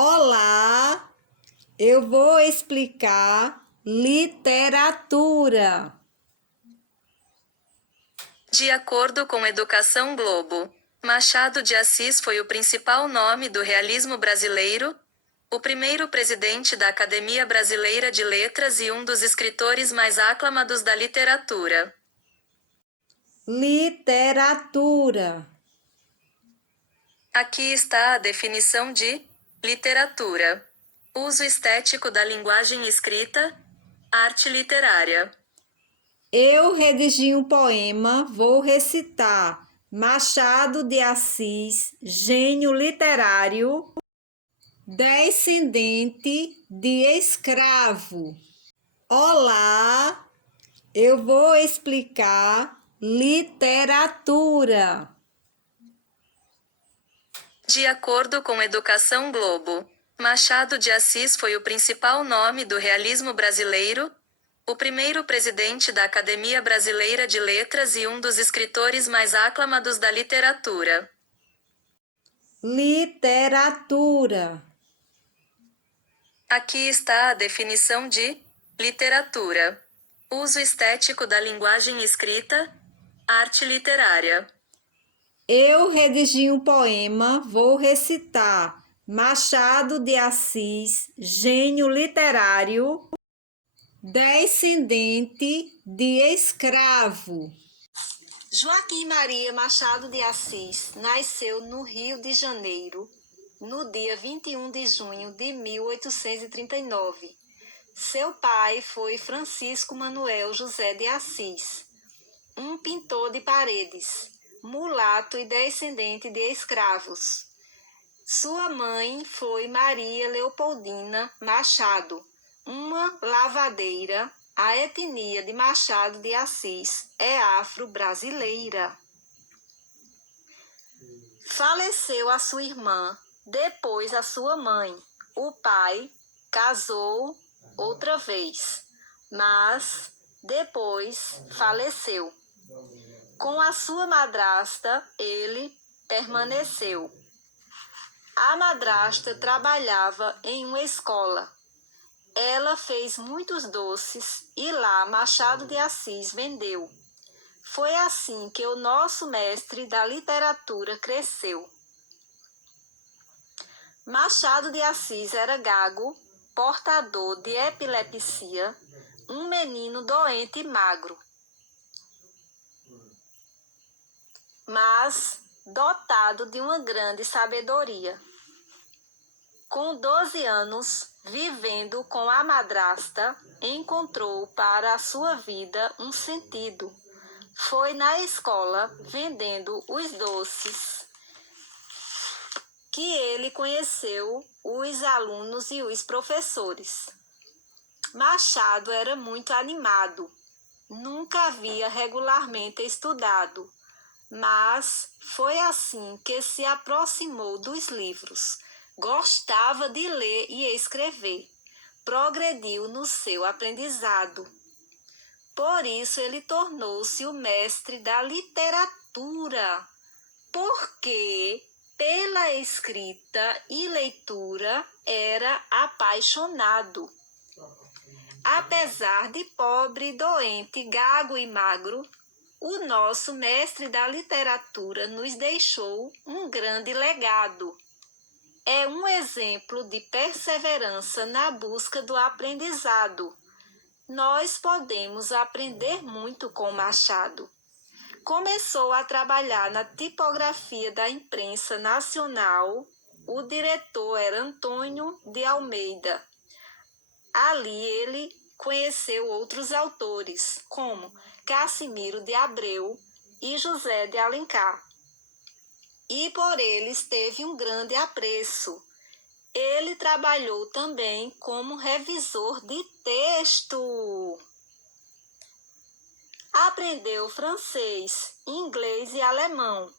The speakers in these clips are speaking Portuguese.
Olá, eu vou explicar literatura. De acordo com Educação Globo, Machado de Assis foi o principal nome do realismo brasileiro, o primeiro presidente da Academia Brasileira de Letras e um dos escritores mais aclamados da literatura. Literatura. Aqui está a definição de literatura: uso estético da linguagem escrita, arte literária. Eu redigi um poema, vou recitar. Machado de Assis, gênio literário, descendente de escravo. Olá, eu vou explicar literatura. De acordo com Educação Globo, Machado de Assis foi o principal nome do realismo brasileiro, o primeiro presidente da Academia Brasileira de Letras e um dos escritores mais aclamados da literatura. Literatura. Aqui está a definição de literatura: uso estético da linguagem escrita, arte literária. Eu redigi um poema, vou recitar. Machado de Assis, gênio literário, descendente de escravo. Joaquim Maria Machado de Assis nasceu no Rio de Janeiro, no dia 21 de junho de 1839. Seu pai foi Francisco Manuel José de Assis, um pintor de paredes, mulato e descendente de escravos. Sua mãe foi Maria Leopoldina Machado, uma lavadeira. A etnia de Machado de Assis é afro-brasileira. Faleceu a sua irmã, depois a sua mãe. O pai casou outra vez, mas depois faleceu. Com a sua madrasta, ele permaneceu. A madrasta trabalhava em uma escola. Ela fez muitos doces e lá Machado de Assis vendeu. Foi assim que o nosso mestre da literatura cresceu. Machado de Assis era gago, portador de epilepsia, um menino doente e magro, mas dotado de uma grande sabedoria. Com 12 anos, vivendo com a madrasta, encontrou para a sua vida um sentido. Foi na escola, vendendo os doces, que ele conheceu os alunos e os professores. Machado era muito animado, nunca havia regularmente estudado, mas foi assim que se aproximou dos livros. Gostava de ler e escrever. Progrediu no seu aprendizado. Por isso ele tornou-se o mestre da literatura, porque pela escrita e leitura era apaixonado. Apesar de pobre, doente, gago e magro, o nosso mestre da literatura nos deixou um grande legado. É um exemplo de perseverança na busca do aprendizado. Nós podemos aprender muito com Machado. Começou a trabalhar na tipografia da imprensa nacional. O diretor era Antônio de Almeida. Ali ele conheceu outros autores, como Cassimiro de Abreu e José de Alencar. E por eles teve um grande apreço. Ele trabalhou também como revisor de texto. Aprendeu francês, inglês e alemão.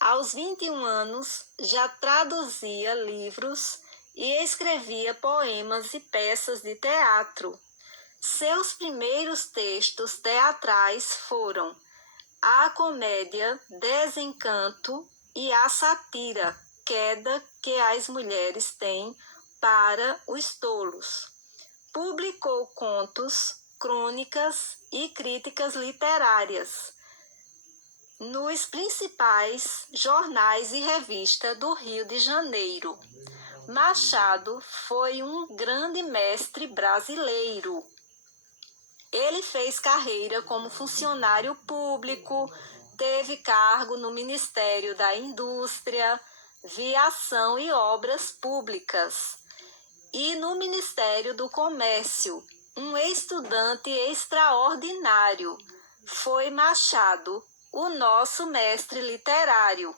Aos 21 anos, já traduzia livros e escrevia poemas e peças de teatro. Seus primeiros textos teatrais foram a comédia Desencanto e a sátira queda que as mulheres têm para os tolos. Publicou contos, crônicas e críticas literárias nos principais jornais e revistas do Rio de Janeiro. Machado foi um grande mestre brasileiro. Ele fez carreira como funcionário público, teve cargo no Ministério da Indústria, Viação e Obras Públicas e no Ministério do Comércio. Um estudante extraordinário. Foi Machado, o nosso mestre literário.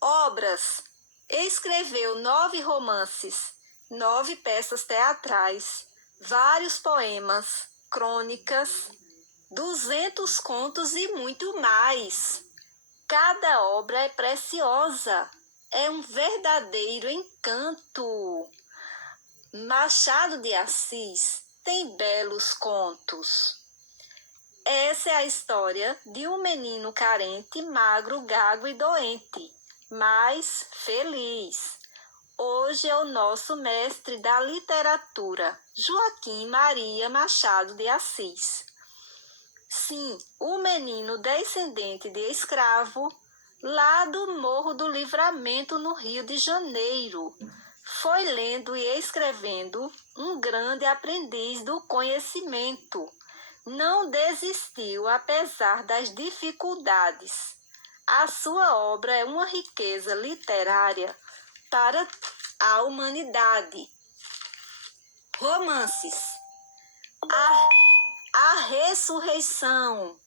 Obras. Escreveu 9 romances, 9 peças teatrais, vários poemas, crônicas, 200 contos e muito mais. Cada obra é preciosa, é um verdadeiro encanto. Machado de Assis tem belos contos. Essa é a história de um menino carente, magro, gago e doente, mas feliz. Hoje é o nosso mestre da literatura, Joaquim Maria Machado de Assis. Sim, o menino descendente de escravo, lá do Morro do Livramento, no Rio de Janeiro, foi lendo e escrevendo um grande aprendiz do conhecimento. Não desistiu apesar das dificuldades. A sua obra é uma riqueza literária para a humanidade. Romances. A Ressurreição,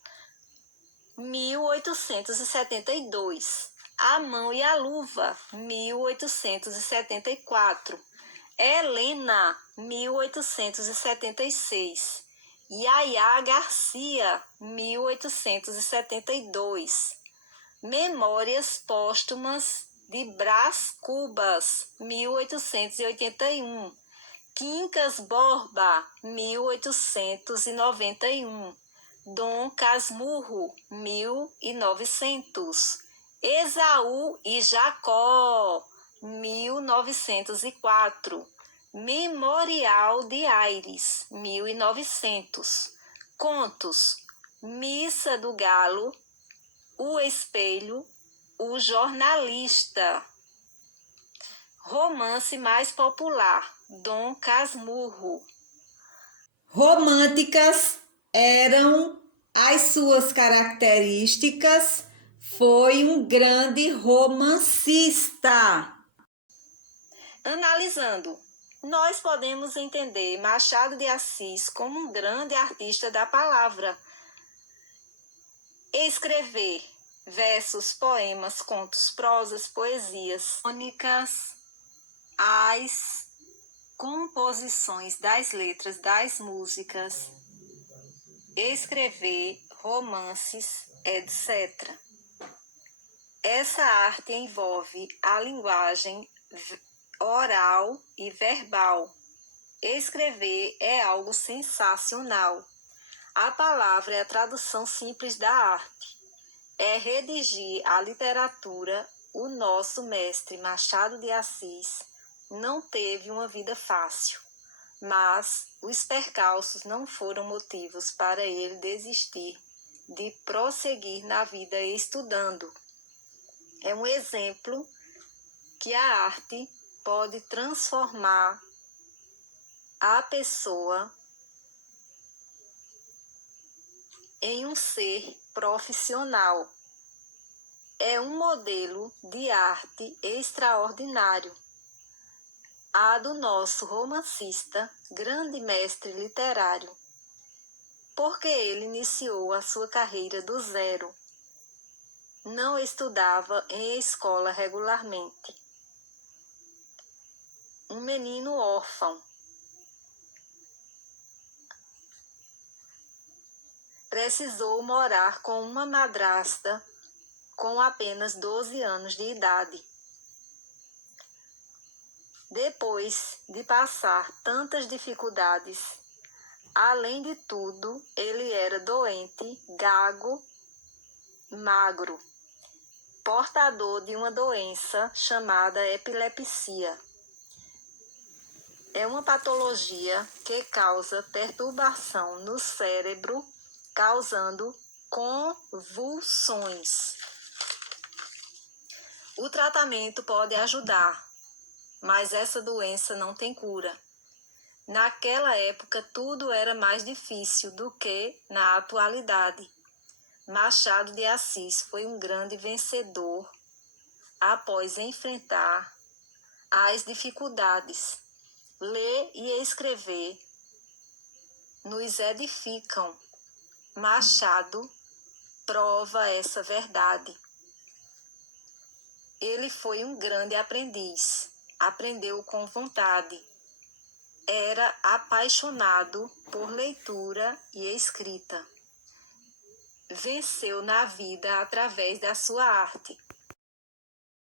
1872. A Mão e a Luva, 1874. Helena, 1876. Yaya Garcia, 1872. Memórias Póstumas de Brás Cubas, 1881. Quincas Borba, 1891. Dom Casmurro, 1900. Esaú e Jacó, 1904. Memorial de Aires, 1900. Contos: Missa do Galo, O Espelho, O Jornalista. Romance mais popular, Dom Casmurro. Românticas eram as suas características. Foi um grande romancista. Analisando, nós podemos entender Machado de Assis como um grande artista da palavra. Escrever versos, poemas, contos, prosas, poesias, crônicas, as composições das letras das músicas, escrever romances, etc. Essa arte envolve a linguagem oral e verbal. Escrever é algo sensacional. A palavra é a tradução simples da arte. É redigir a literatura. O nosso mestre Machado de Assis não teve uma vida fácil, mas os percalços não foram motivos para ele desistir de prosseguir na vida estudando. É um exemplo que a arte pode transformar a pessoa em um ser profissional. É um modelo de arte extraordinário. A do nosso romancista, grande mestre literário, porque ele iniciou a sua carreira do zero. Não estudava em escola regularmente. Um menino órfão. Precisou morar com uma madrasta com apenas 12 anos de idade. Depois de passar tantas dificuldades, além de tudo, ele era doente, gago, magro. portador de uma doença chamada epilepsia. É uma patologia que causa perturbação no cérebro, causando convulsões. O tratamento pode ajudar, mas essa doença não tem cura. Naquela época, tudo era mais difícil do que na atualidade. Machado de Assis foi um grande vencedor após enfrentar as dificuldades. Ler e escrever nos edificam. Machado prova essa verdade. Ele foi um grande aprendiz, aprendeu com vontade. Era apaixonado por leitura e escrita. Venceu na vida através da sua arte.